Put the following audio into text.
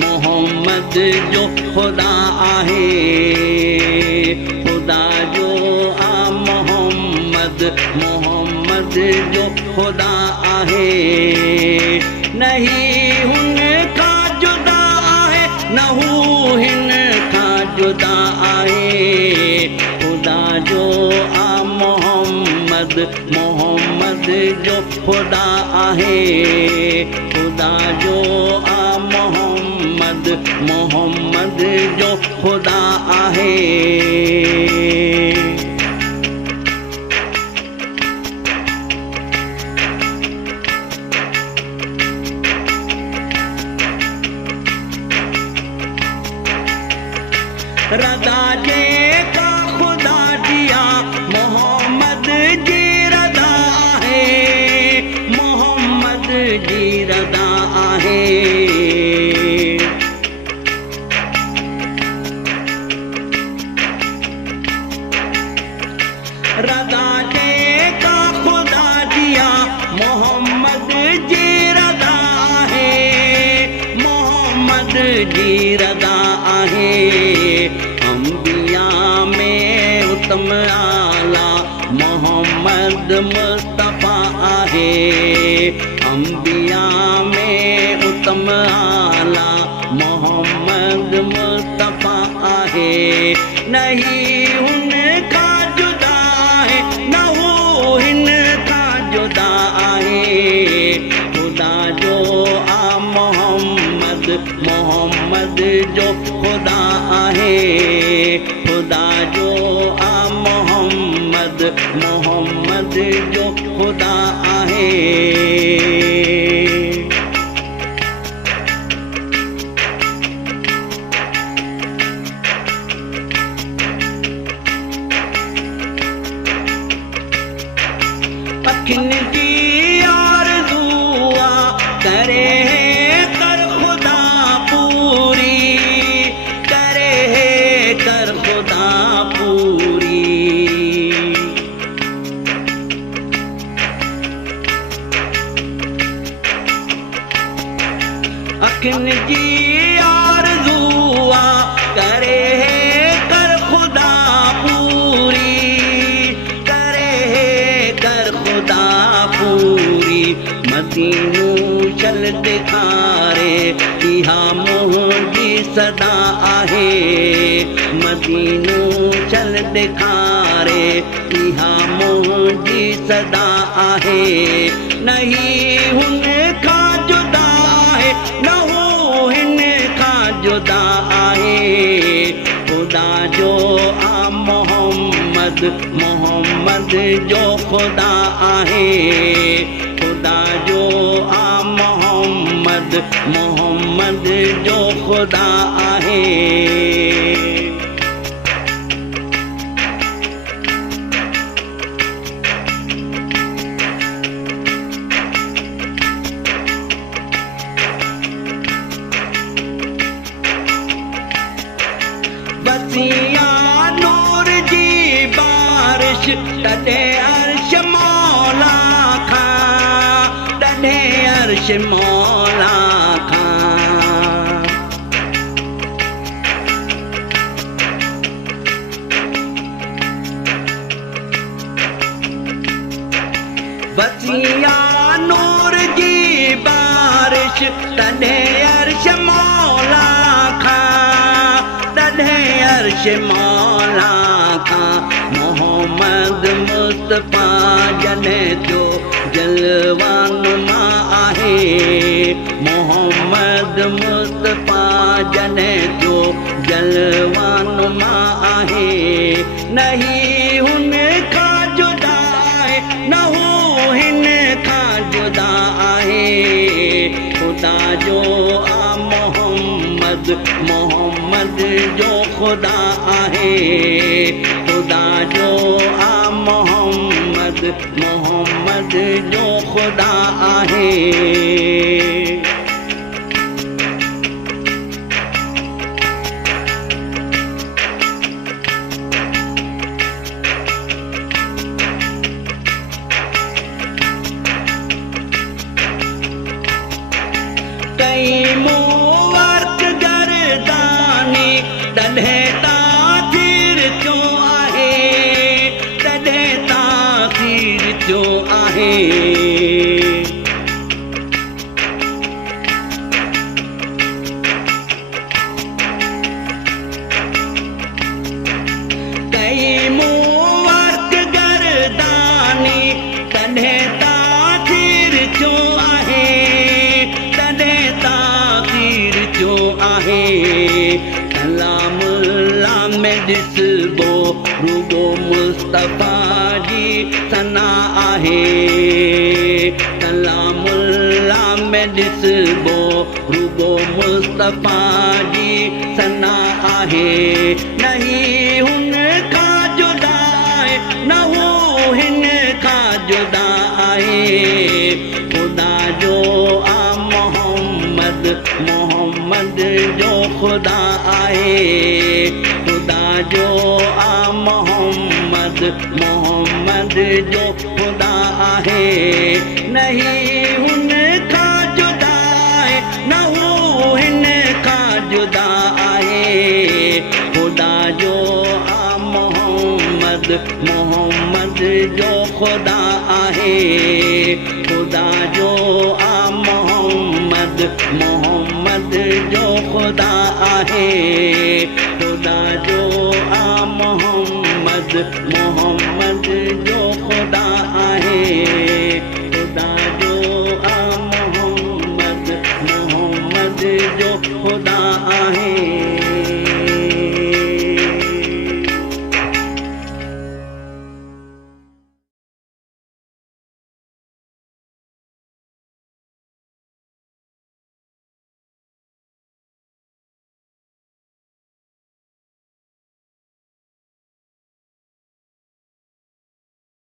मोहम्मद जो खुदा आहे। खुदा जो आ मोहम्मद मोहम्मद जो खुदा आहे। नहीं हुन का जुदा आहे न हू हिन का जुदा आहे। खुदा जो आ मोहम्मद मोहम्मद जो खुदा आहे। खुदा जो आ मोहम्मद मोहम्मद जो खुदा आहे। रज़ा जे का खुदा दिया मोहम्मद जी रज़ा आहे। मोहम्मद जी रज़ा आहे। रज़ा जे का खुदा दिया मोहम्मद जी रज़ा आहे। मोहम्मद जी रज़ा आहे। अंबिया में उत्तम आला मोहम्मद मुस्तफ़ा आहे। अंबिया में उत्तम आला मोहम्मद मुस्तफ़ा आहे। नहीं हुन का जुदा है न हो हिन का जुदा आहे। खुदा जो आ मोहम्मद मोहम्मद जो खुदा आहे। खुदा जो आ मोहम्मद मोहम्मद जो खुदा आहे। अखिन की आरज़ुआ करे कर खुदा पूरी। करे कर खुदा पूरी। अखिन की आरज़ुआ करे कर खुदा पूरी। करे कर खुदा पूरी। मदीनू चल दिखारे इहा मुंहिंजी सदा आहे। मदीनू चल दिखारे इहा मुंहिंजी सदा आहे। नहीं हुन का जुदा है न हो हिन का जुदा आहे। खुदा जो आ मोहम्मद मोहम्मद जो खुदा आहे। खुदा जो आ मोहम्मद मोहम्मद जो खुदा आहे। बसिया नूर जी बारिश तॾे अर्श मौला खां। तॾे अर्श मौला खां। बसिया नूर जी बारिश तॾे अर्श मौला खां। तॾे अर्श मौला खां। मोहम्मद मुस्तफ़ा जॾहिं थियो जलवान मां आहे। मोहम्मद मुस्तफ़ा जॾहिं थियो जलवान मां आहे। नहीं हुन का जुदा है न हो हिन का जुदा आहे। खुदा जो आ मोहम्मद मोहम्मद जो खुदा आहे। खुदा जो आ मोहम्मद मोहम्मद जो खुदा आहे। कई मूवर आहे। कई मूं वक़्त गर्दानी तॾहिं ताख़ीर छो आहे, तॾहिं ताख़ीर छो आहे। कलामुल्लाह में ॾिसबो रुगो मुस्तफ़ा जी सना आहे। कलामुल्लाह में ॾिसबो रुगो मुस्तफ़ा जी सना आहे। नहीं हुन खां जुदा आहे, न हू हिन खां जुदा आहे। ख़ुदा जो आ मोहम्मद, मोहम्मद जो ख़ुदा आहे। ख़ुदा जो आ मोहम्मद, मोहम्मद जो ख़ुदा आहे। नहीं हुन खां जुदा आहे, न हू हिन खां जुदा आहे। ख़ुदा जो आ मोहम्मद, मोहम्मद जो ख़ुदा आहे। ख़ुदा जो आ मोहम्मद, मोहम्मद जो ख़ुदा आहे। ख़ुदा जो आ मोहम्मद, मोहम्मद जो ख़ुदा आहे। ख़ुदा जो आ मोहम्मद, मोहम्मद जो ख़ुदा आहे।